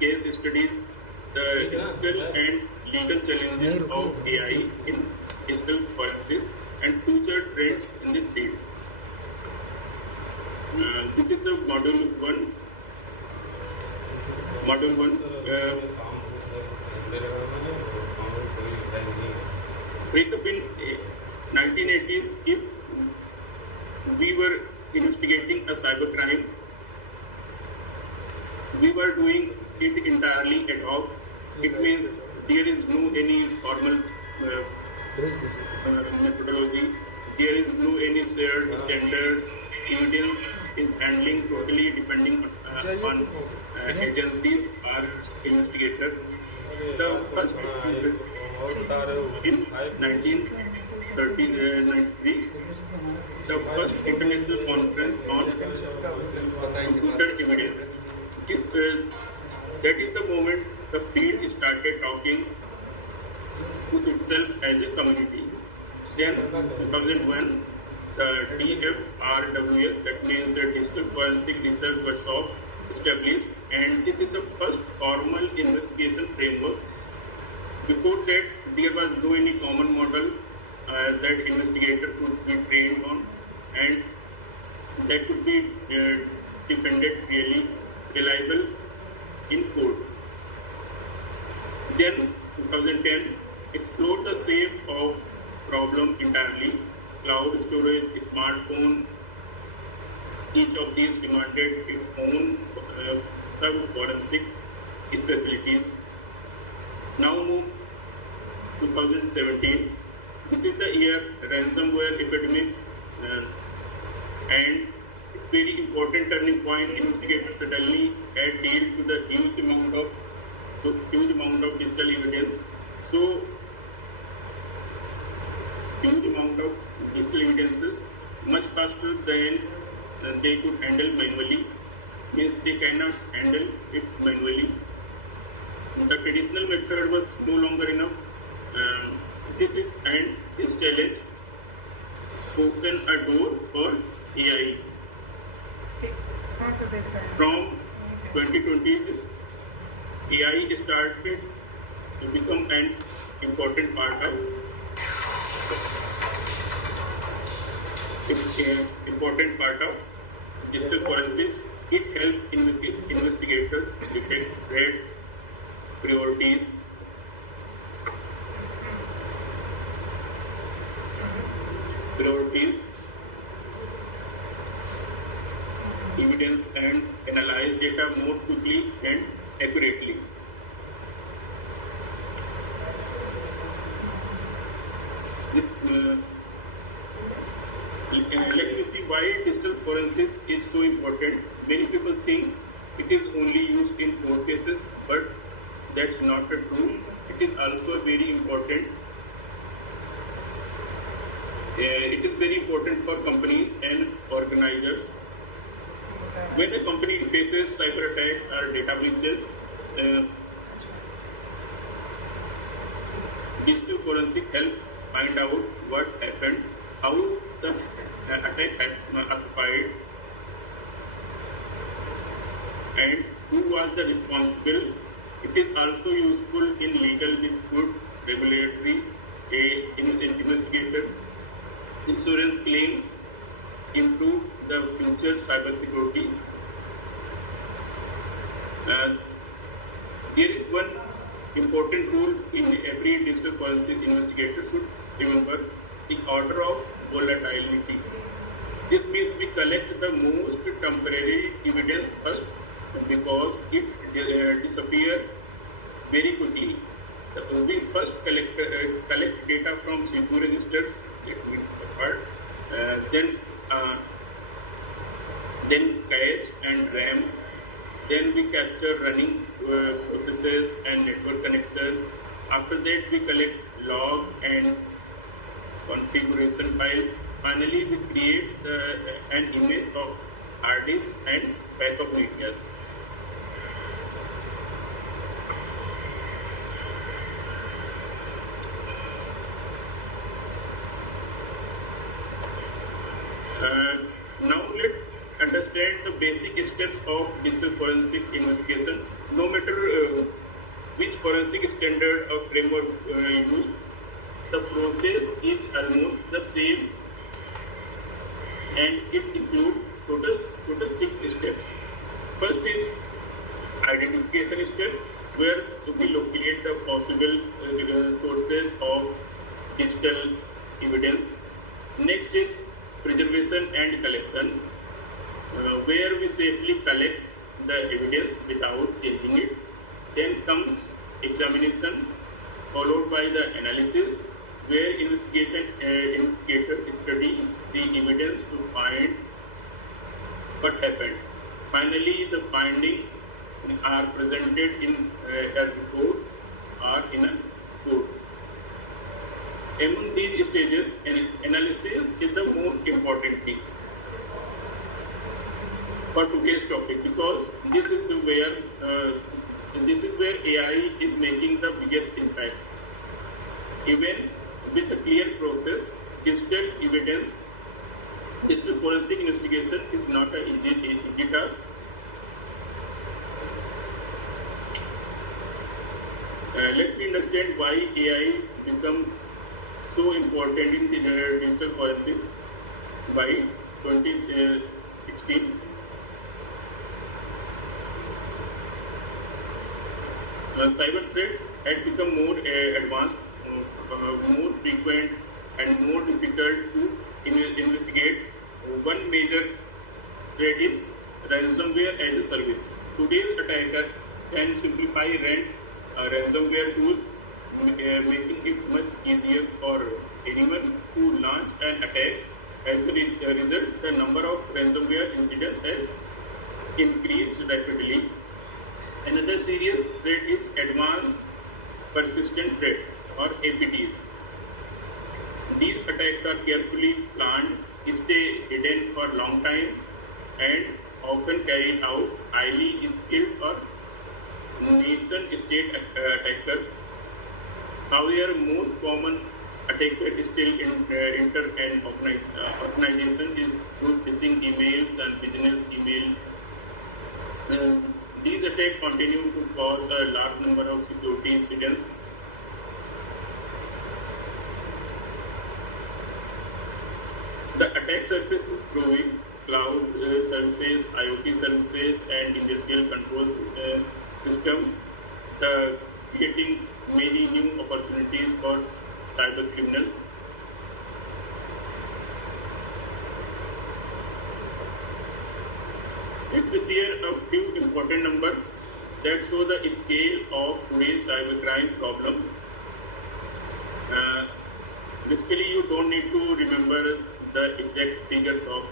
case studies the ethical and legal challenges of AI in digital forensics and future trends in this field. This is the module one. Module one. Breakup in 1980s. If we were investigating a cybercrime, we were doing it entirely ad hoc. It means there is no any formal methodology. There is no any shared standard. Evidence is handling totally depending on agencies or investigators. The first in 1993, the first international conference on computer evidence. That is the moment the field started talking to itself as a community. Then 2001, the DFRWS, that means the Digital Forensic Research Workshop, established, and this is the first formal investigation framework. Before that, there was no any common model that investigator could be trained on, and that could be defended really reliable in code. Then 2010, explored the shape of problem entirely. Cloud storage, smartphone, each of these demanded its own sub-forensic specialties. Now move 2017. This is the year ransomware epidemic, and it's very important turning point. Investigators suddenly had dealt with a huge amount of digital evidence. So huge amount of digital evidences much faster than they could handle manually. Means they cannot handle it manually. The traditional method was no longer enough. This challenge opened a door for AI. From 2020, AI started to become an important part of digital forensics. It helps investigators detect threat, priorities, evidence, and analyze data more quickly and accurately. This let me see why digital forensics is so important. Many people think it is only used in court cases, but that's not true. It is also very important. It is very important for companies and organizers. When a company faces cyber attacks or data breaches, digital forensic help find out what happened, how the attack had occupied, and who was the responsible. It is also useful in legal dispute, regulatory, investigator, insurance claim, improve the future cybersecurity. There is one important rule in every digital forensic investigator should remember: the order of volatility. This means we collect the most temporary evidence first because it disappears very quickly. We first collect data from CPU registers, then cache and RAM. Then we capture running processes and network connections. After that, we collect log and configuration files. Finally, we create an image of hard disk and backup media. Now let's understand the basic steps of digital forensic investigation. No matter which forensic standard or framework used, the process is almost the same, and it includes total 6 steps. First is identification step, where we locate the possible sources of digital evidence. Next is preservation and collection, where we safely collect the evidence without changing it. Then comes examination, followed by the analysis, where investigator study the evidence to find what happened. Finally, the findings are presented in a report or in a code. Among these stages, analysis is the most important thing for today's topic, because this is where AI is making the biggest impact. Even with a clear process, digital forensic investigation is not an easy task. Let me understand why AI become so important in digital forensics by 2016. Cyber threat had become more advanced, more frequent, and more difficult to investigate. One major threat is ransomware as a service. Today's attackers can simplify ransomware tools, making it much easier for anyone who launch an attack. As a result, the number of ransomware incidents has increased rapidly. Another serious threat is advanced persistent threat, or APTs. These attacks are carefully planned, stay hidden for a long time, and often carried out highly skilled or nation-state attackers. However, most common attacker still enter an organization is through phishing emails and business email. These attacks continue to cause a large number of security incidents. The attack surface is growing. Cloud services, IoT services, and industrial control systems, creating many new opportunities for cyber criminals. Let me share a few important numbers that show the scale of today's cybercrime problem. Basically, you don't need to remember the exact figures of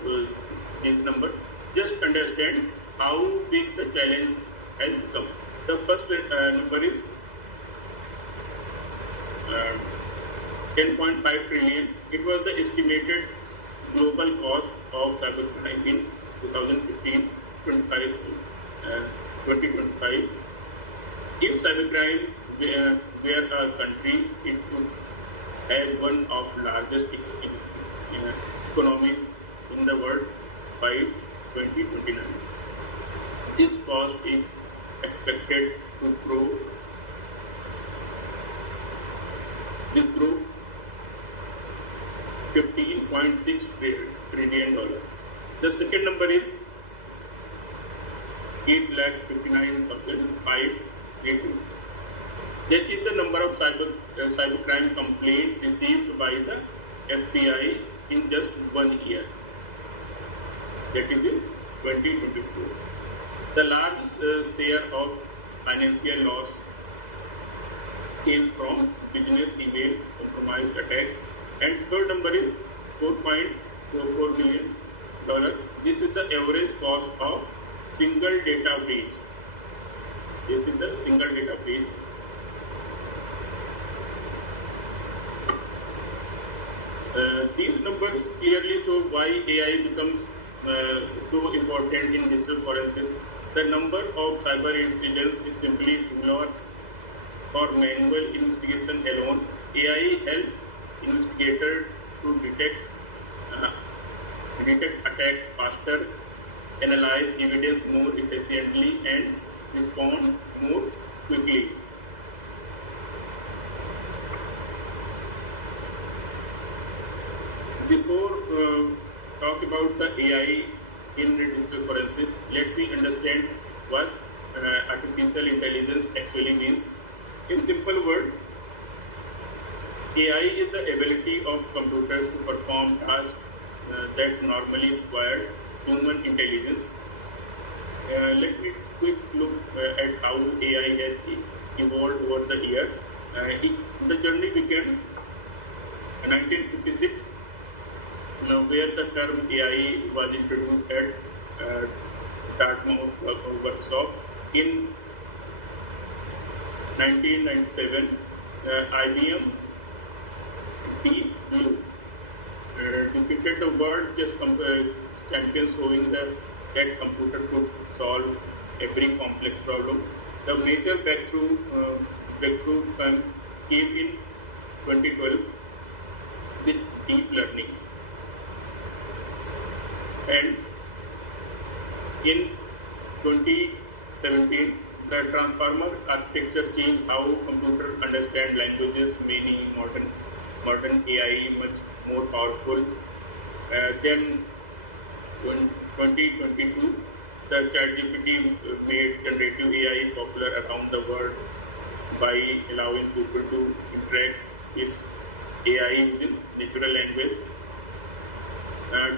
these numbers. Just understand how big the challenge has become. The first number is 10.5 trillion. It was the estimated global cost of cybercrime in 2015. 2025. If cybercrime were a country, it would have one of largest economies in the world by 2029. This cost is expected to grow. $15.6 trillion. The second number is 8,59,580. That is the number of cybercrime complaints received by the FBI in just 1 year. That is in 2024. The largest share of financial loss came from business email compromised attack. And third number is $4.44 billion. This is the average cost of single data breach. This is the single data breach. These numbers clearly show why AI becomes so important in digital forensics. The number of cyber incidents is simply too large for manual investigation alone. AI helps investigators to detect attack faster, analyze evidence more efficiently, and respond more quickly. Before talk about the AI in digital forensics, let me understand what artificial intelligence actually means. In simple words, AI is the ability of computers to perform tasks that normally require human intelligence. Let me quick look at how AI has evolved over the year. The journey began in 1956, where the term AI was introduced at Dartmouth workshop. In 1997, IBM's Deep Blue defeated the world chess champion, showing that computer could solve every complex problem. The major breakthrough came in 2012 with deep learning, and in 2017 the transformer architecture changed how computers understand languages. Many modern AI much more powerful. Then 2022, the ChatGPT made generative AI popular around the world by allowing people to interact with AI using natural language.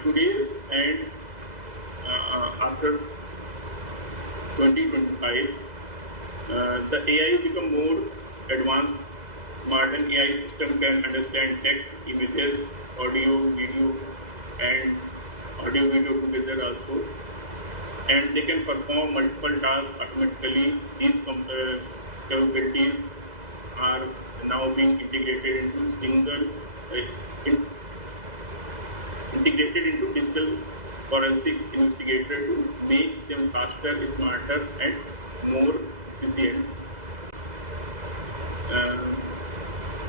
Today's and after 2025, the AI become more advanced. Modern AI system can understand text, images, audio, video, and audio video together also, and they can perform multiple tasks automatically. These capabilities are now being integrated into digital forensic investigator to make them faster, smarter, and more efficient.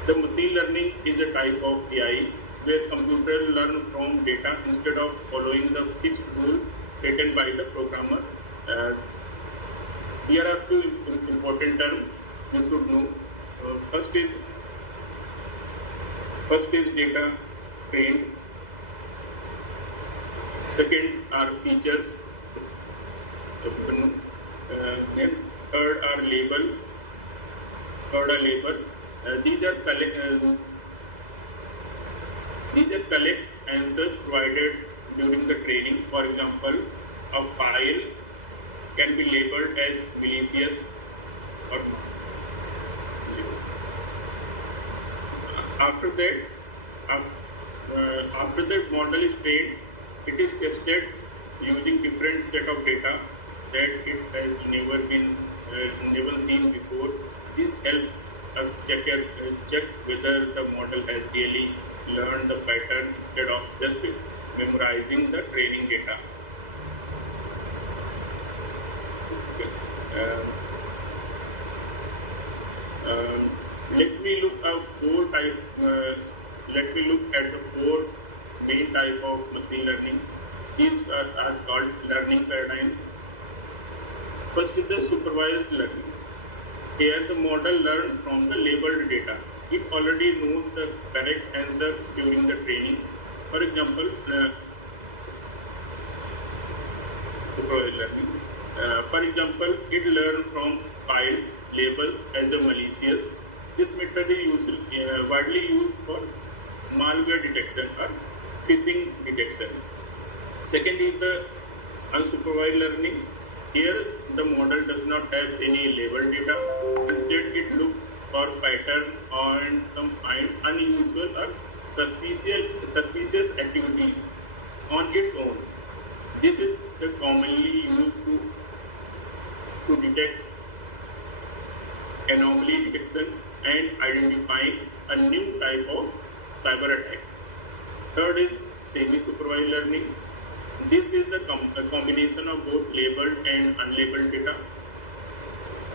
The machine learning is a type of AI where computers learn from data instead of following the fixed rule written by the programmer. Here are few important terms you should know. First is data trained. Second are features. Then third are label. These are collect answers provided during the training. For example, a file can be labeled as malicious or after that model is trained, it is tested using different set of data that it has never seen before. This helps us check whether the model has really learned the pattern instead of just memorizing the training data. Let me look at the four main type of machine learning. These are called learning paradigms. First is the supervised learning. Here the model learns from the labeled data. It already knows the correct answer during the training. For example, supervised learning. For example, it learns from files labeled as a malicious. This method is widely used for malware detection or phishing detection. Second is the unsupervised learning. Here, the model does not have any labeled data. Instead, it looks for pattern and some find unusual or suspicious activity on its own. This is the commonly used to detect anomaly detection and identifying a new type of cyber attacks. Third is semi-supervised learning. This is the combination of both labeled and unlabeled data.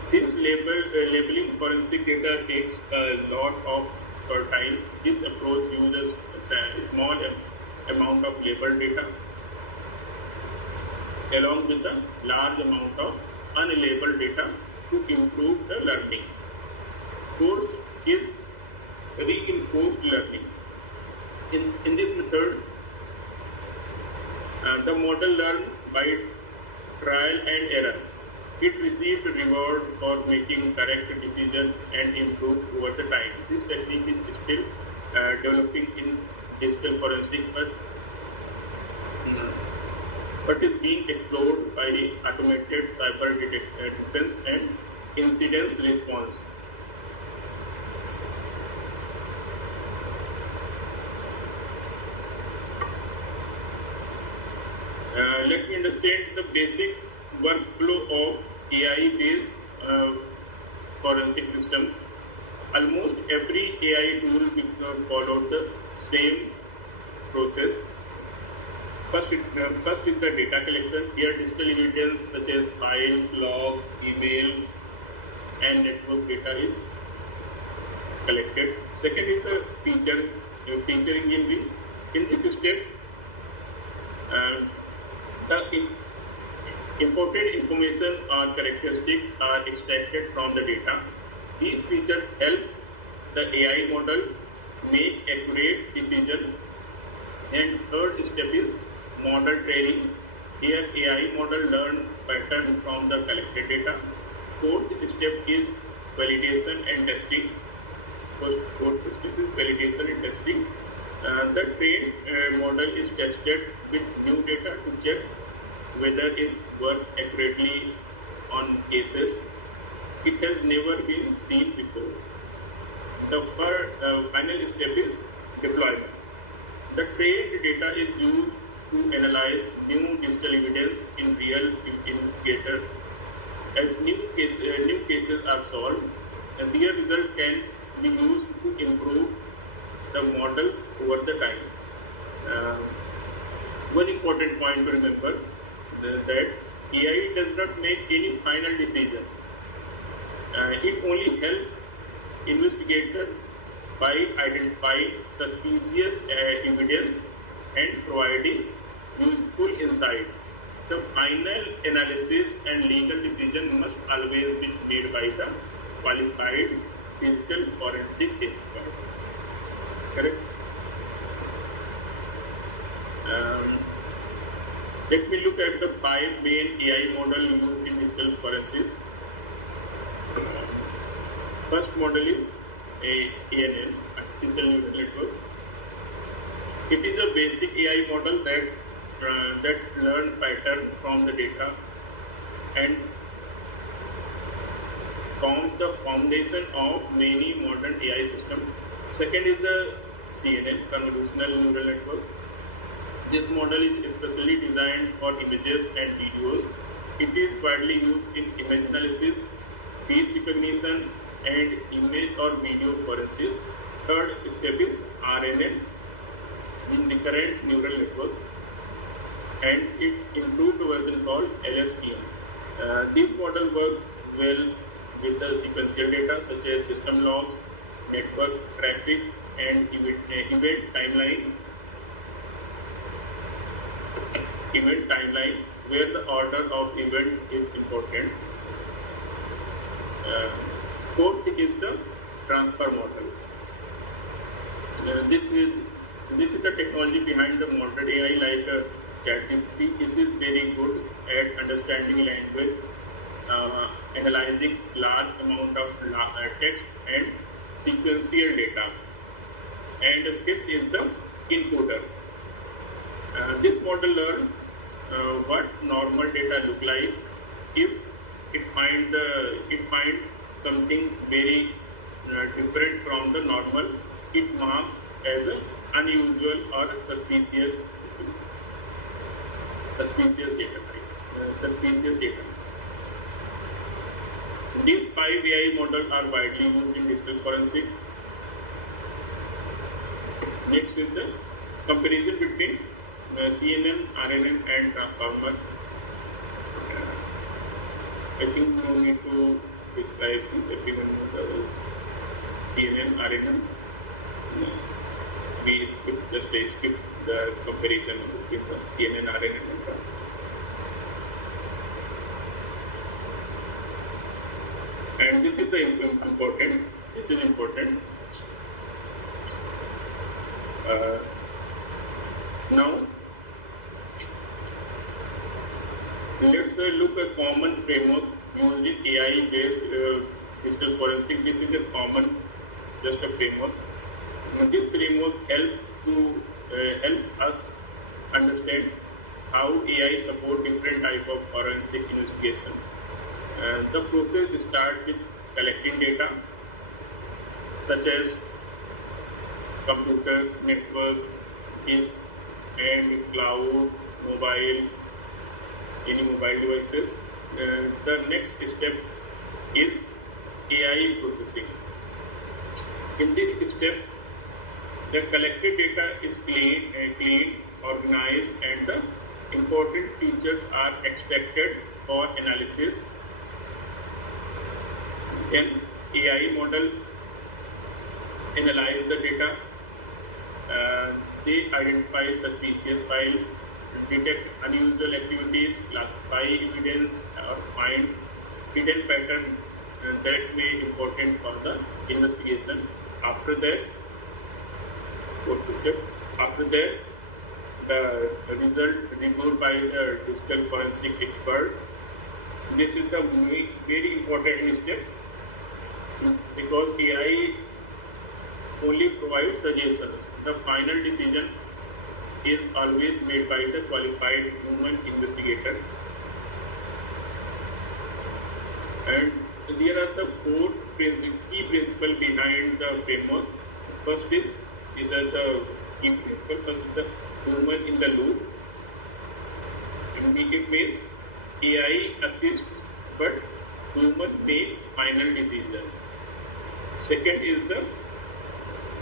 Since labeling forensic data takes a lot of time, this approach uses a small amount of labeled data. along with a large amount of unlabeled data to improve the learning. Fourth is reinforced learning. In this method, the model learned by trial and error. It received reward for making correct decisions and improved over the time. This technique is still developing in digital forensic, but is being explored by automated cyber defense and incident response. Let me understand the basic workflow of AI-based forensic systems. Almost every AI tool will follow the same process. First is the data collection. Here, digital evidence such as files, logs, emails, and network data is collected. Second is the featuring in this step. The important information or characteristics are extracted from the data. These features help the AI model make accurate decisions. And third step is model training. Here AI model learn pattern from the collected data. Fourth step is validation and testing. Fourth step is validation and testing. The trained model is tested with new data to check whether it works accurately on cases it has never been seen before. The final step is deployment. The trained data is used to analyze new digital evidence in real investigator. As new cases are solved, and their result can be used to improve the model over the time. One important point to remember that AI does not make any final decision. It only helps investigator by identifying suspicious evidence and providing useful insight. The final analysis and legal decision must always be made by the qualified digital forensic expert. Correct? Let me look at the 5 main AI models used in digital forensics. First model is ANN, Artificial Neural Network. It is a basic AI model that learns pattern from the data and forms the foundation of many modern AI systems. Second is the CNN, Convolutional Neural Network. This model is especially designed for images and videos. It is widely used in image analysis, face recognition, and image or video forensics. Third step is RNN, in recurrent neural network, and its improved version called LSTM. This model works well with the sequential data such as system logs, network traffic, and event timeline where the order of event is important. Fourth is the transfer model. This is the technology behind the modern AI like ChatGPT. This is very good at understanding language, analyzing large amount of text and sequential data. And fifth is the encoder. This model learns what normal data look like. If it find something very different from the normal, it marks as an unusual or suspicious data. These 5 AI models are widely used in digital forensic. Next is the comparison between CNN, RNN, and transformer. I think no need to describe this. Everyone knows the CNN, RNN. We skip the comparison between the CNN, RNN, and transformer. And this is the important. This is important. Now, let's look at common framework used in AI-based digital forensic. This is a common, just a framework. This framework help us understand how AI support different type of forensic investigation. The process starts with collecting data, such as computers, networks, disk, and cloud, mobile, any mobile devices. The next step is AI processing. In this step, the collected data is cleaned, organized, and the important features are extracted for analysis. Then AI model analyze the data. They identify suspicious files, detect unusual activities, classify evidence, or find hidden pattern that may be important for the investigation. After that, the result reviewed by the digital forensic expert. This is the very important steps, because AI only provides suggestions. The final decision is always made by the qualified human investigator. And there are the four key principles behind the framework. First is, these are the key principles. First is the human in the loop. It means AI assists, but human makes final decision. Second is the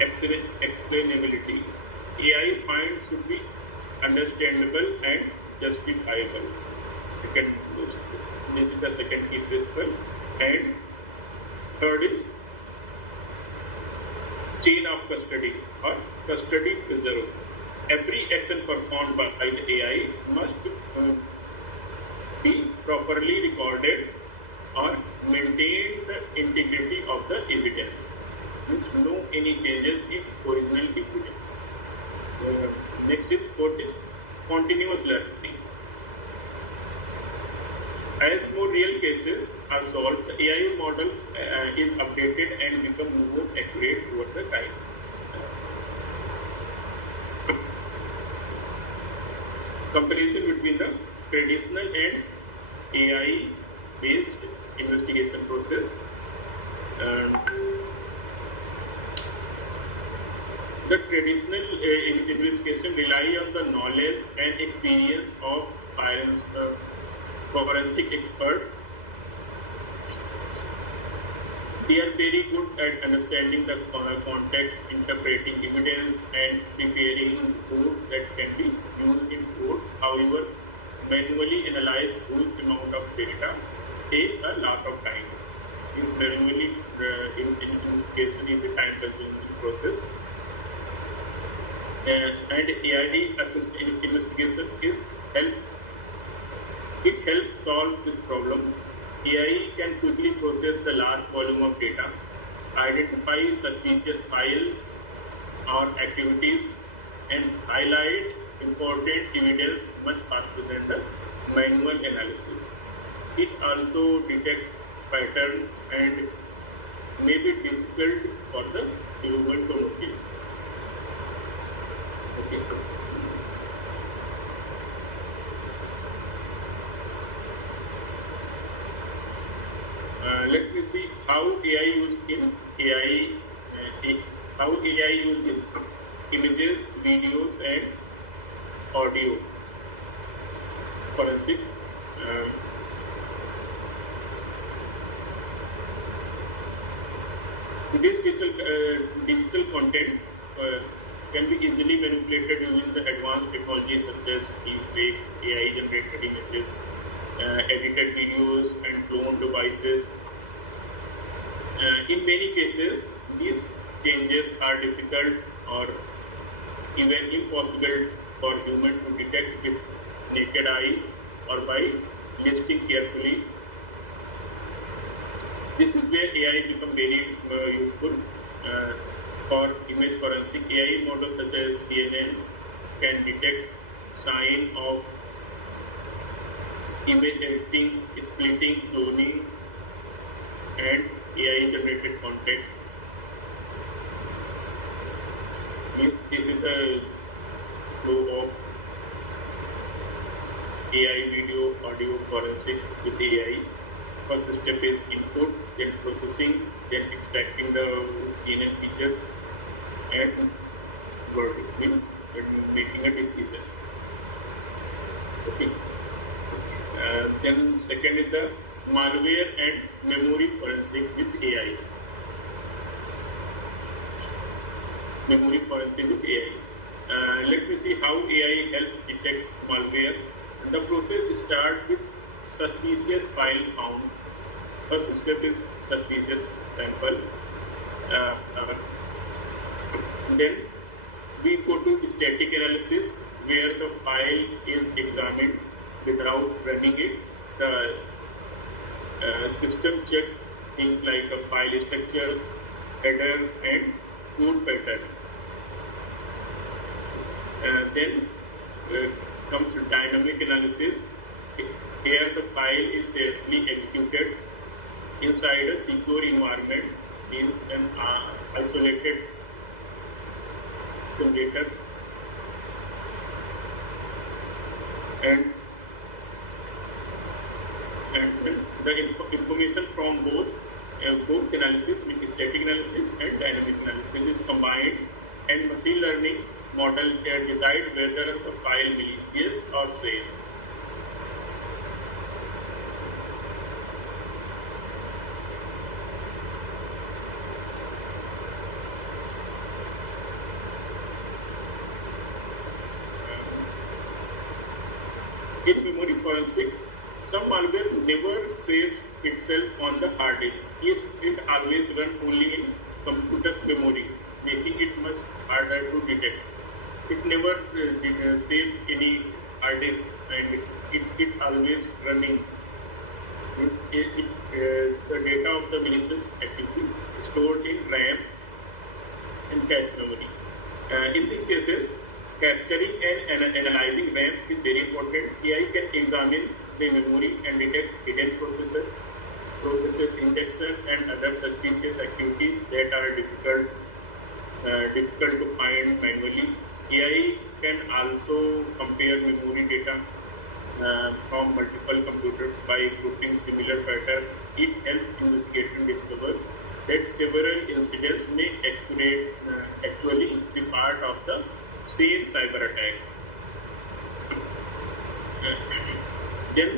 explainability. AI finds should be understandable and justifiable. This is the second key principle. And third is chain of custody or custody preserved. Every action performed by the AI must be properly recorded or maintain the integrity of the evidence. Means no any changes in original evidence. Next is fourth is continuous learning. As more real cases are solved, the AI model is updated and become more accurate over the time. Comparison between the traditional and AI-based investigation process. The traditional investigation rely on the knowledge and experience of forensic experts. They are very good at understanding the context, interpreting evidence, and preparing code that can be used in court. However, manually analyze huge amount of data take a lot of time. This manually investigation is a time-consuming process. And AI-assisted investigation helps solve this problem. AI can quickly process the large volume of data, identify suspicious files or activities, and highlight important evidence much faster than the manual analysis. It also detects patterns and may be difficult for the human to notice. Okay. Let me see how AI used in images, videos, and audio forensic. This digital content can be easily manipulated using the advanced technologies such as deepfake, AI-generated images, edited videos, and cloned devices. In many cases, these changes are difficult or even impossible for humans to detect with naked eye or by listening carefully. This is where AI become very useful for image forensic. AI models such as CNN can detect sign of image editing, splitting, cloning, and AI generated content. This is the flow of AI video, audio forensic with AI. First step is input, then processing, then extracting the CNN features, and verdict, means making a decision. Okay. Then second is the malware and memory forensic with AI. Memory forensic with AI. Let me see how AI helps detect malware. The process starts with suspicious file found. First step is suspicious sample. Then we go to static analysis, where the file is examined without running it. The system checks things like the file structure, header, and code pattern. Then comes dynamic analysis. Here the file is safely executed inside a secure environment, means an isolated simulator, and the information from both analysis, means static analysis and dynamic analysis, is combined, and machine learning model can decide whether the file malicious or safe. In memory forensic, some malware never saves itself on the hard disk. It always runs only in computer's memory, making it much harder to detect. It never save any hard disk, and it always running. The data of the malicious activity stored in RAM and cache memory. In these cases, capturing and analyzing RAM is very important. AI can examine the memory and detect hidden processes, injection, and other suspicious activities that are difficult to find manually. AI can also compare memory data from multiple computers by grouping similar patterns. It helps investigators discover that several incidents may actually be part of the same cyber attack. Then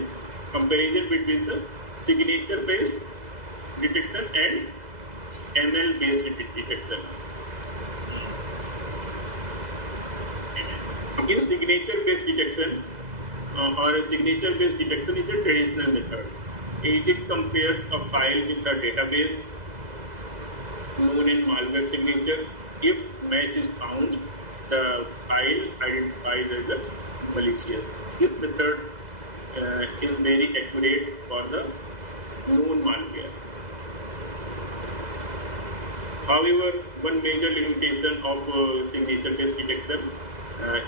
comparison between the signature-based detection and ML-based detection. In signature-based detection, or a signature-based detection is a traditional method. It compares a file with a database known in malware signature. If match is found, the file identified as a malicious. This method is very accurate for the known malware. However, one major limitation of signature-based detection,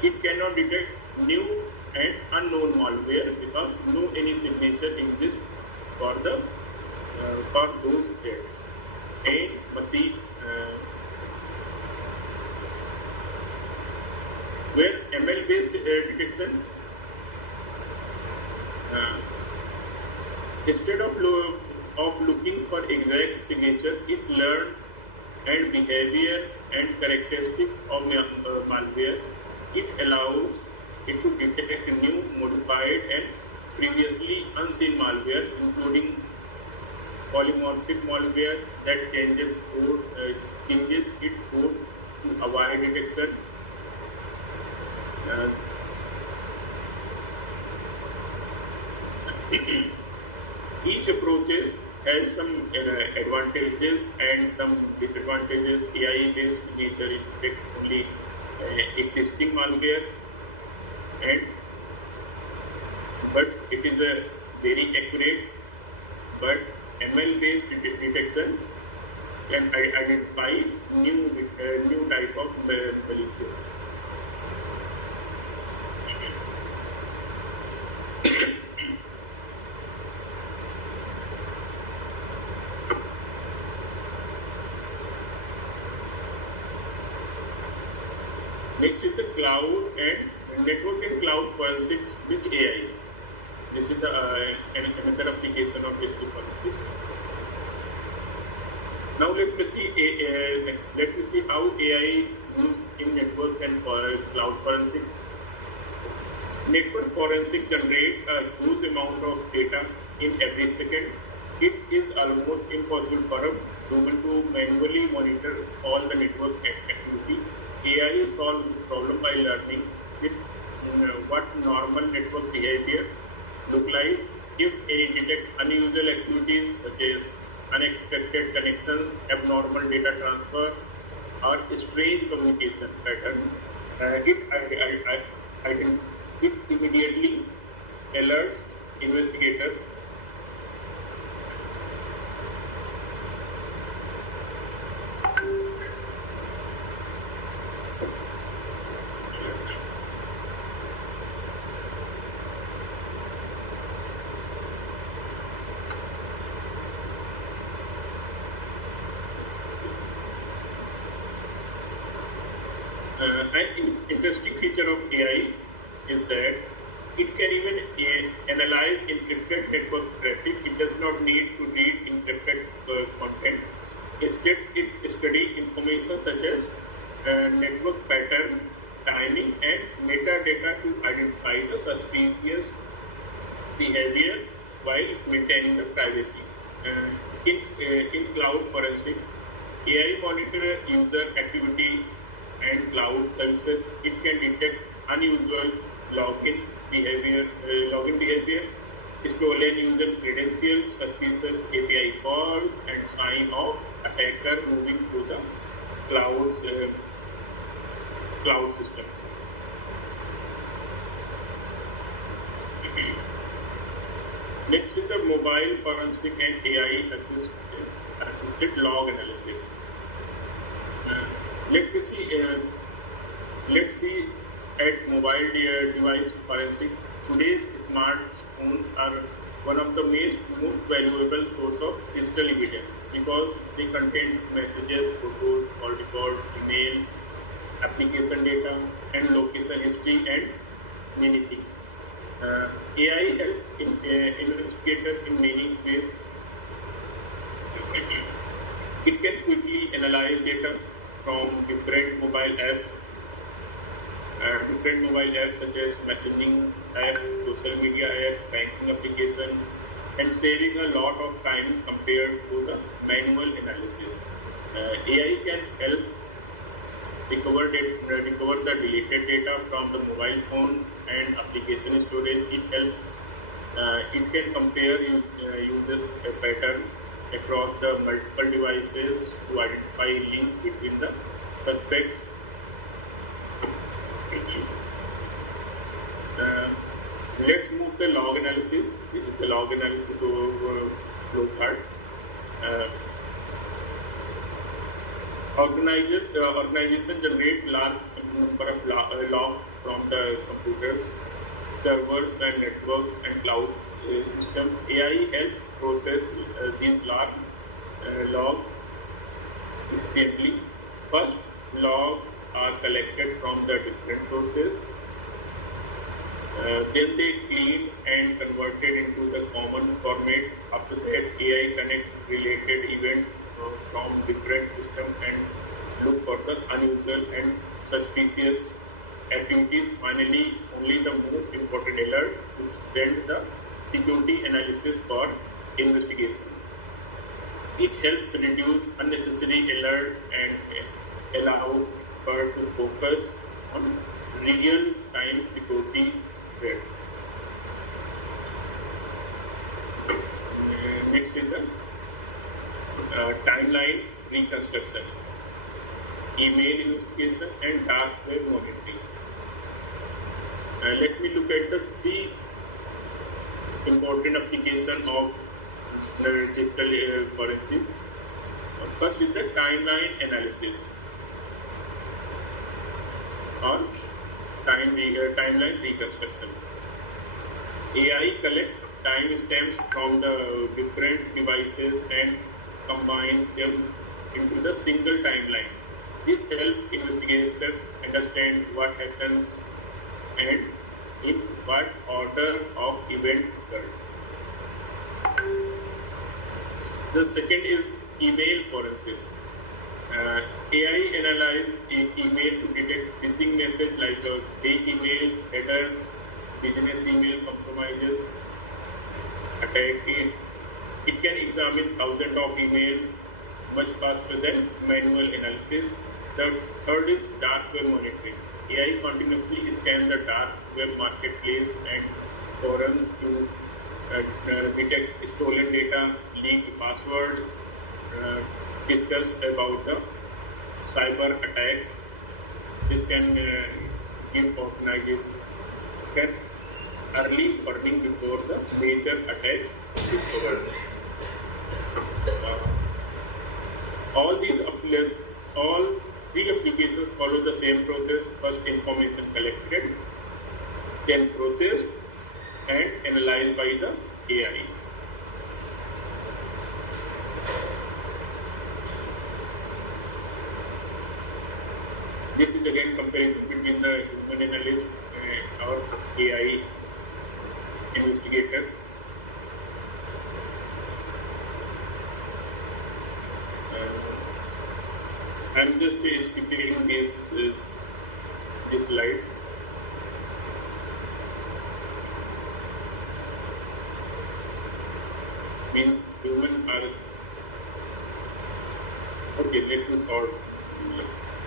it cannot detect new and unknown malware because no any signature exists for those threats. A machine where ML-based detection, instead of looking for exact signature, it learns and behavior and characteristic of malware. It allows it to detect new, modified, and previously unseen malware, including polymorphic malware that changes its code to avoid detection. Each approach has some advantages and some disadvantages. AI-based signature detects only existing malware, but it is a very accurate. But ML-based detection can identify new type of malicious. Next is the cloud and network and cloud forensic with AI. This is the another application of digital forensic. Now let me see how AI used in network and cloud forensic. Network forensic generate a huge amount of data in every second. It is almost impossible for a human to manually monitor all the network activity. AI solves this problem by learning with what normal network behavior look like. If AI detect unusual activities such as unexpected connections, abnormal data transfer, or strange communication pattern, it immediately alerts investigators. An interesting feature of AI is that it can even analyze encrypted network traffic. It does not need to read encrypted content. Instead, it studies information such as network pattern, timing, and metadata to identify the suspicious behavior while maintaining the privacy. In cloud forensic, AI monitor user activity and cloud services. It can detect unusual login behavior, stolen user credentials, suspicious API calls, and sign of attacker moving through the cloud systems. Next is the mobile forensic and AI assisted log analysis. Let's see at mobile device forensic. Today's smartphones are one of the most valuable source of digital evidence because they contain messages, photos, call records, emails, application data, and location history, and many things. AI helps investigators in many ways. It can quickly analyze data from different mobile apps such as messaging app, social media app, banking application, and saving a lot of time compared to the manual analysis. AI can help recover the deleted data from the mobile phone and application storage. It can compare users pattern across the multiple devices to identify links between the suspects. Let's move the log analysis. This is the log analysis flow chart. Organization generate large number of logs from the computers, servers, and network and cloud systems. AI helps process these large logs efficiently. First, logs are collected from the different sources. Then they cleaned and converted into the common format. After that, AI connect related events from different systems and look for the unusual and suspicious activities. Finally, only the most important alert to send the security analysis for investigation. It helps reduce unnecessary alert and allow experts to focus on real-time security threats. Next is the timeline reconstruction, email investigation, and dark web monitoring. Let me look at the three important applications of digital forensics. First is the timeline analysis or timeline reconstruction. AI collects timestamps from the different devices and combines them into the single timeline. This helps investigators understand what happens and in what order of event occurred. The second is email forensics. AI analyze email to detect phishing message like fake emails, headers, business email compromises, attack it. It can examine thousands of emails much faster than manual analysis. The third is dark web monitoring. AI continuously scans the dark web marketplace and forums to detect stolen data, leaked password, discuss about the cyber attacks. This can give organizations early warning before the major attack is discovered. All three applications follow the same process. First, information collected, then processed and analyzed by the AI. This is again comparison between the human analyst and our AI investigator. I'm just skipping this slide. Means human are okay. Let me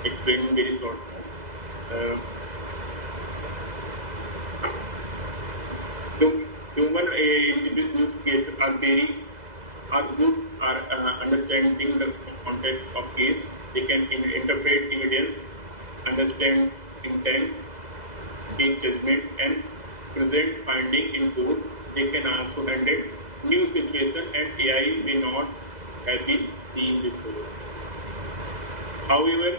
explain very short. Human investigators are good at understanding the context of case. They can interpret evidence, understand intent, take judgment, and present finding in court. They can also handle new situation and AI may not have been seen before. However,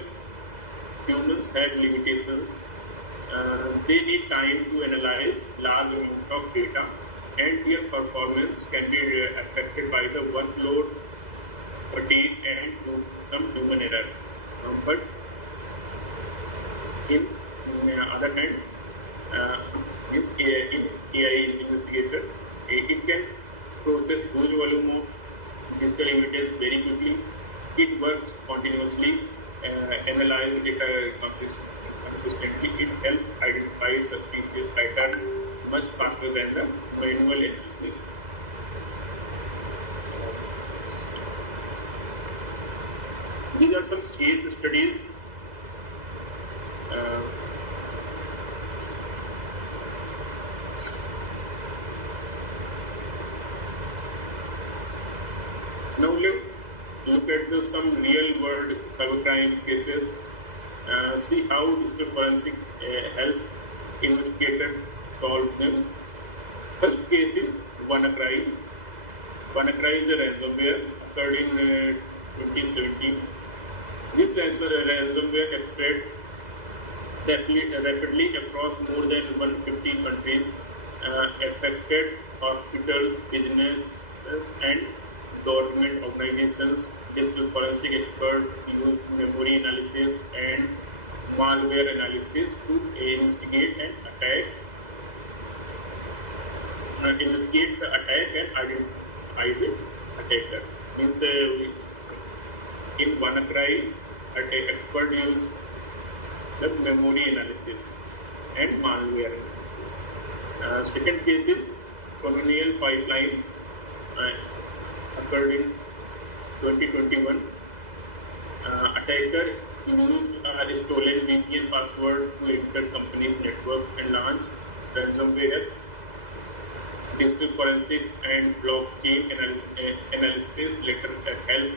humans have limitations. They need time to analyze large amount of data, and their performance can be affected by the workload, fatigue, and some human error. But in other hand, this AI investigator, it can process huge volume of digital evidence very quickly. It works continuously, analyze data consistently. It helps identify suspicious pattern much faster than the manual analysis. These are some case studies. Now let's look at some real world cybercrime cases. See how digital forensic help investigators solve them. First case is WannaCry. WannaCry is a ransomware occurred in 2017. This ransomware spread rapidly across more than 150 countries, affected hospitals, businesses, and government organizations. Digital forensic experts use memory analysis and malware analysis to investigate the attack and identify the attackers. Means in WannaCry, expert use the memory analysis and malware analysis. Second case is Colonial Pipeline, occurred in 2021. Attacker used a stolen VPN password to enter company's network and launch ransomware. Digital forensics and blockchain analysis later help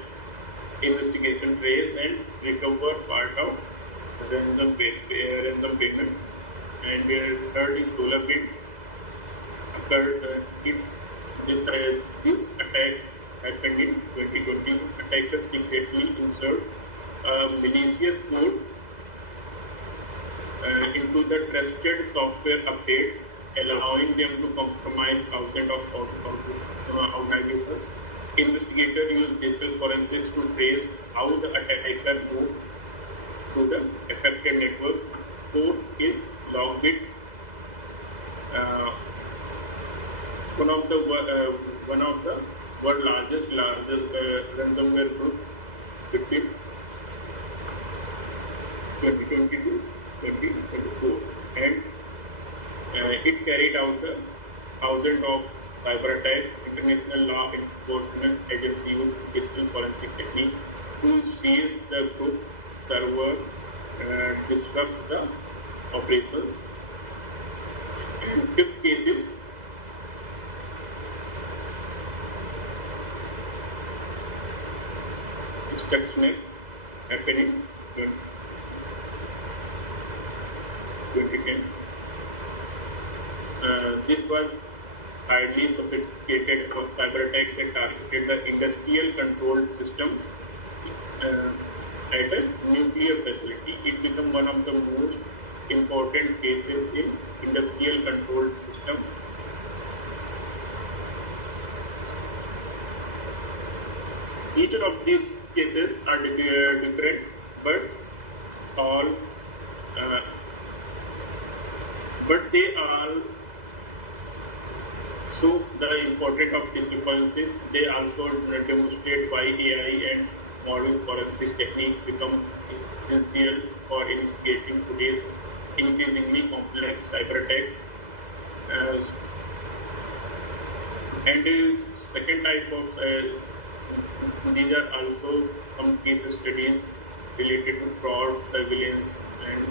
investigation trace and recover part of ransom payment. And third is SolarWind, occurred in This attack happened in 2020. Attackers secretly insert malicious code into the trusted software update, allowing them to compromise thousands of organizations. Investigators use digital forensics to trace how the attacker moved through the affected network. Fourth is Logbit, one of the world's largest ransomware group between 2020 to 2024, and it carried out thousands of cyber attacks. International law enforcement agencies use digital forensic technique to seize the group server, disrupt the operations. And fifth case is Stuxnet, happening in 2010. This was highly sophisticated cyber attack that targeted the industrial control system at a nuclear facility. It became one of the most important cases in industrial control system. Each of these cases are different, but they all show the importance of digital forensics. They also demonstrate why AI and modern forensic techniques become essential for investigating today's increasingly complex cyber attacks. And the second type of these are also some case studies related to fraud, surveillance, and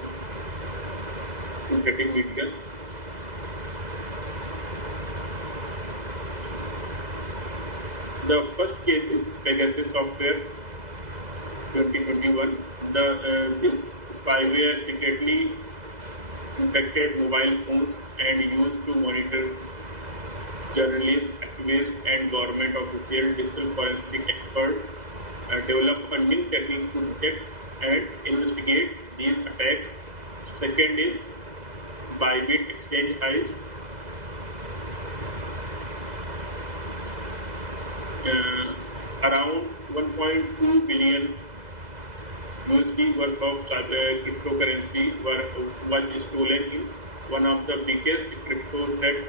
synthetic media. The first case is Pegasus Software 2021. This spyware secretly infected mobile phones and used to monitor journalists, activists, and government officials. Digital forensic experts develop a new technique to detect and investigate these attacks. Second is Bybit exchange heist. Around 1.2 billion USD worth of cryptocurrency was stolen in one of the biggest crypto theft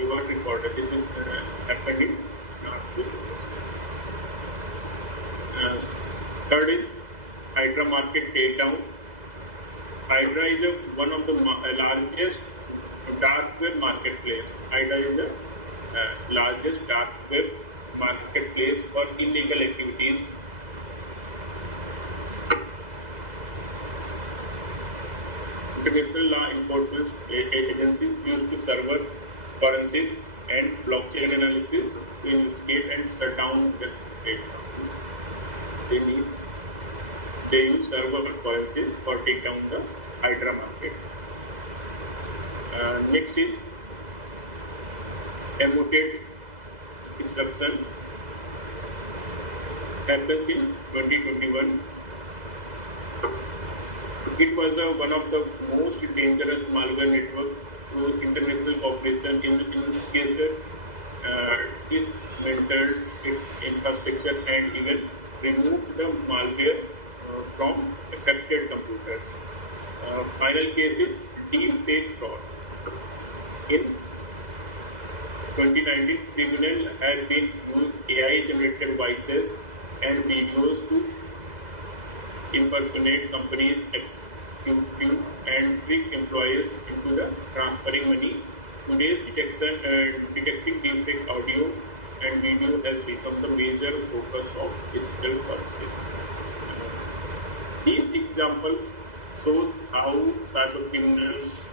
ever recorded. This is happened in Nashville. Third is Hydra market takedown. Hydra is one of the largest dark web marketplace. Hydra is the largest dark web marketplace for illegal activities. International law enforcement agencies used to server forensics and blockchain analysis to investigate and shut down the platforms. They use server forensics for take down the Hydra market. Next is emoted disruption. Happens in 2021. It was one of the most dangerous malware network through international cooperation. Investigator dismantled its infrastructure and even removed the malware from affected computers. Final case is deepfake fraud. In 2019, criminal had been used AI-generated voices and videos to impersonate companies, execute and trick employees into the transferring money. Today's detecting deepfake audio and video has become the major focus of digital forensics. These examples shows how cyber criminals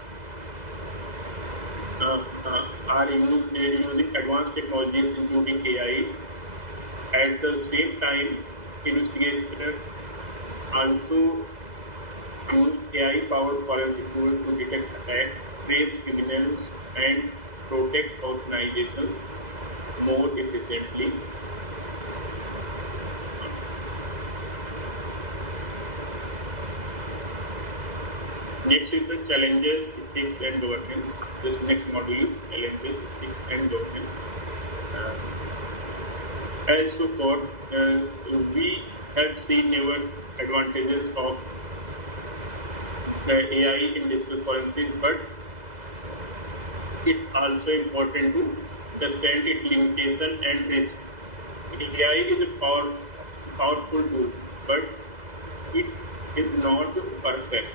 are using advanced technologies including AI. At the same time, investigators also use AI-powered forensic tools to detect attacks, trace criminals, and protect organizations. more efficiently. Next is the challenges, ethics and governance. This next module is challenges, ethics and governance. As so far, we have seen our advantages of AI in digital forensics, but it's also important to understand its limitation and risk. AI is a powerful tool, but it is not perfect.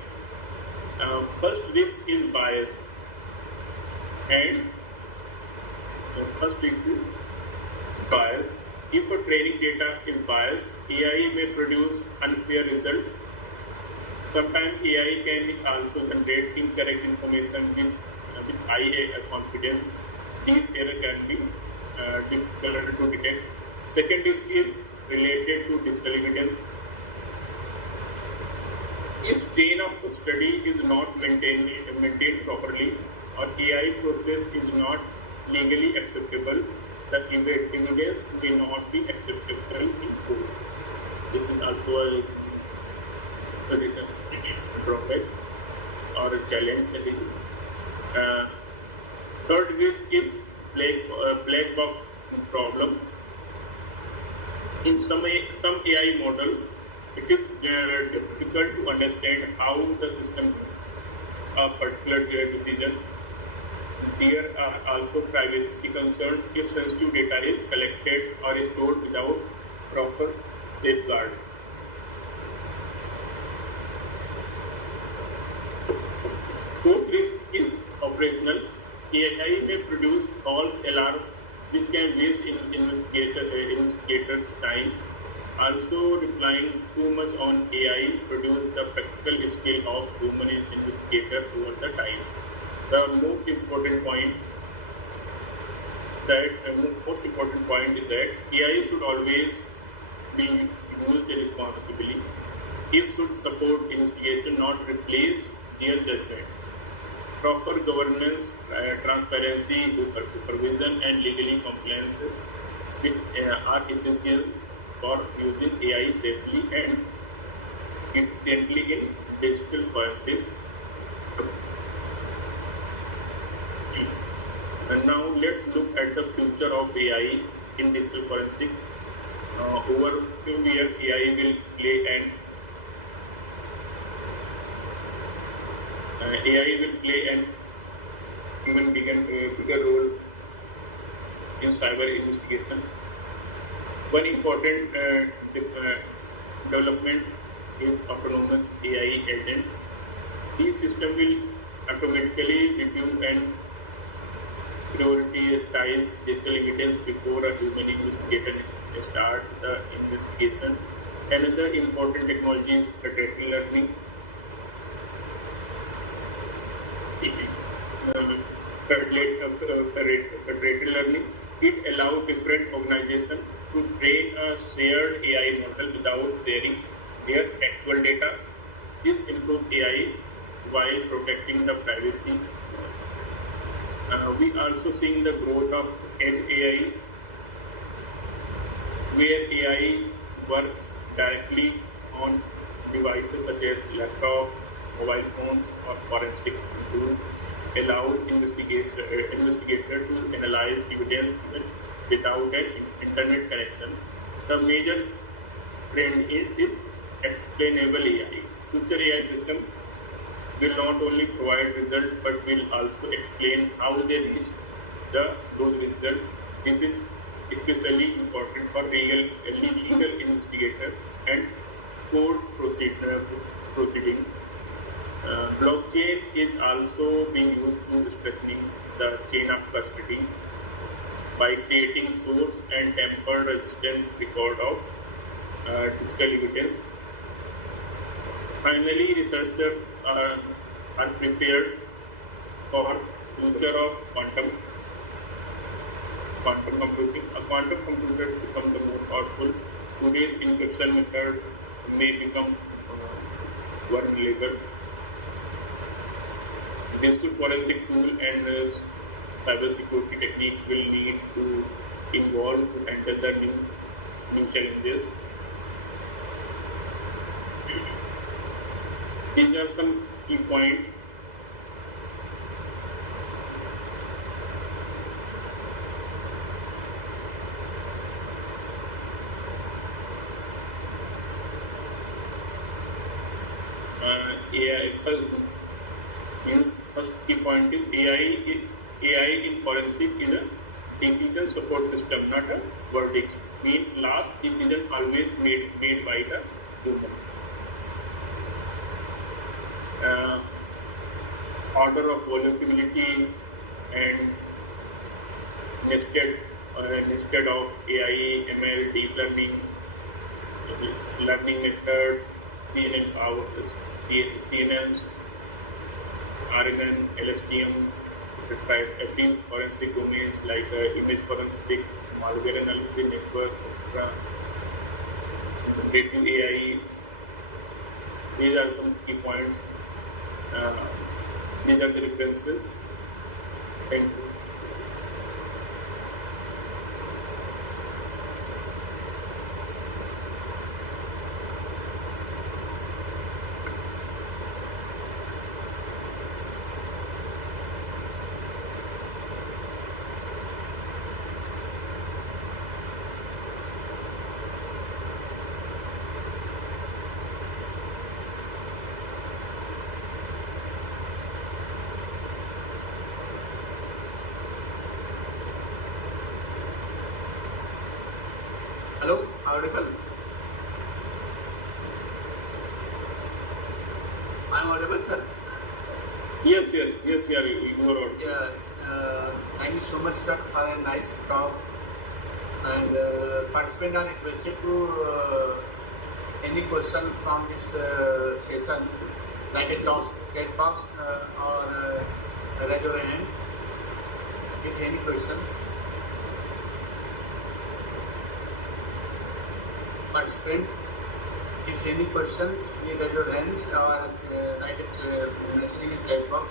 First risk is bias, and first risk is bias. If a training data is biased, AI may produce unfair result. Sometimes AI can also generate incorrect information with high confidence. These errors can be difficult to detect. Second risk is related to digital evidence. If chain of study is not maintained properly, or AI process is not legally acceptable, the evidence may not be acceptable in court. This is also a drawback or a challenge. Third risk is black box problem. In some AI model, it is difficult to understand how the system a particular decision. There are also privacy concerns if sensitive data is collected or is stored without proper safeguard. Fourth risk is operational. AI may produce false alarm which can waste investigators' time. Also, relying too much on AI produces the practical skill of human investigator over the time. The most important point is that AI should always be used responsibly. It should support investigation, not replace their judgment. Proper governance, transparency, supervision, and legally compliances are essential for using AI safely and efficiently in digital forensics. And now let's look at the future of AI in digital forensics. Over a few years, AI will play an even bigger role in cyber investigation. One important development is autonomous AI agent. These systems will automatically review and prioritize digital evidence before a human investigator starts the investigation. Another important technology is federated learning. Federated learning. It allows different organizations to train a shared AI model without sharing their actual data. This improves AI while protecting the privacy. We also seeing the growth of edge AI, where AI works directly on devices such as laptop, mobile phones, or forensic tools, allows investigator to analyze evidence even without an internet connection. The major trend is explainable AI. Future AI system will not only provide results but will also explain how they reach those results. This is especially important for legal investigator and court proceeding. Blockchain is also being used to strengthen the chain of custody by creating source and tamper-resistant record of digital evidence. Finally, researchers are prepared for future of quantum computing. A quantum computer become the more powerful. Today's encryption method may become vulnerable. Digital forensic tool and cybersecurity technique will lead to involved to handle the new challenges. These are some key points. AI first key point is AI in forensic is a decision support system, not a verdict. Mean last decision always made by the human. Order of vulnerability and nested of AI, ML, deep learning methods, CNNs, RNN, LSTM, etc. Every forensic domains like image forensic, malware analysis, network, etc. Integrative AI. These are some key points. These are the references. Thank you. Hello, audible. I'm audible, sir. Yes, you are audible. Yeah. Thank you so much, sir, for a nice talk. And participants are requested to any question from this session, like a chat box or raise your hand if any questions. Participant, if any questions, please raise your hands or write a message in the chat box.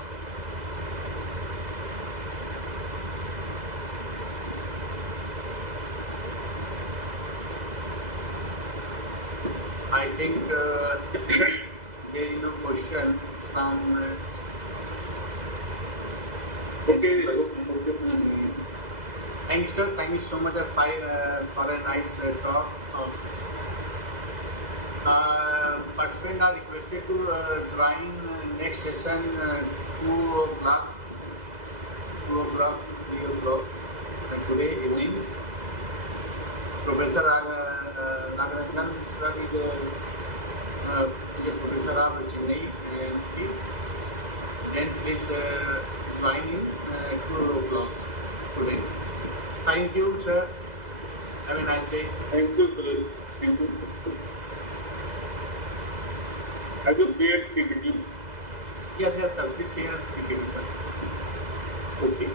I think there is no question from. Okay. Thank you, sir. Thank you so much for a nice talk. Participants are requested to join next session 2 o'clock to 3 o'clock today evening. Professor Nagaratnam sir is a professor of Chennai University. Then please join in 2 o'clock today. Thank you, sir. Have a nice day. Thank you, sir. Thank you. I will share PPT. Yes, sir. Please share PPT, sir. Okay.